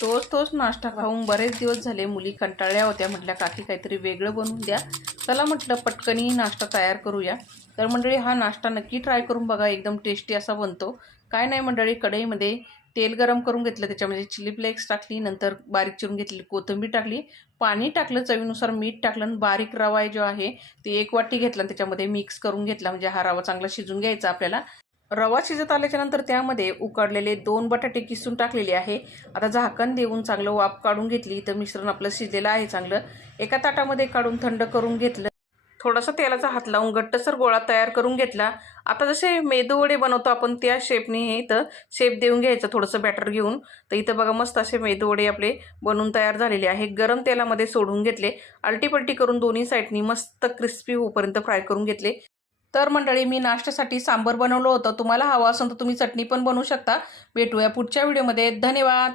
तोच तोच नाश्ता खाऊन बरेच दिवस झाले मुली कंटाळल्या होत्या. म्हटल्या काकी काहीतरी वेगळं बनवून द्या. चला म्हटलं पटकनी नाश्ता तयार करूया. तर मंडळी हा नाश्ता नक्की ट्राय करून बघा, एकदम टेस्टी असा बनतो. काय नाही मंडळी, कढईमध्ये तेल गरम करून घेतलं, त्याच्यामध्ये चिली फ्लेक्स टाकली, नंतर बारीक चिरून घेतलेली कोथिंबीर टाकली, पाणी टाकलं, चवीनुसार मीठ टाकलं आणि बारीक रवा जो आहे ते 1 वाटी घेतला आणि त्याच्यामध्ये मिक्स करून घेतला. म्हणजे हा रवा चांगला शिजून घ्यायचा आपल्याला. रवा शिजत आल्याच्या नंतर त्यामध्ये उकडलेले 2 बटाटे किसून टाकलेले आहे. आता झाकण देऊन चांगलं वाफ काढून घेतली. तर मिश्रण आपलं शिजलेलं आहे चांगलं. एका ताटामध्ये काढून थंड करून घेतलं. थोडासा तेलाचा हात लावून घट्टसर गोळा तयार करून घेतला. आता जसे मेदूवडे बनवतो आपण त्या शेपने इथं शेप देऊन घ्यायचं, थोडंसं बॅटर घेऊन. तर इथं बघा मस्त असे मेदूवडे आपले बनून तयार झालेले आहे. गरम तेलामध्ये सोडून घेतले, अलटीपलटी करून दोन्ही साईडनी मस्त क्रिस्पी होईपर्यंत फ्राय करून घेतले. तर मंडळी मी नाश्त्यासाठी सांबर बनवलं होतं. तुम्हाला हवं असेल तर तुम्ही चटणी पण बनवू शकता. भेटूया पुढच्या व्हिडिओमध्ये. धन्यवाद.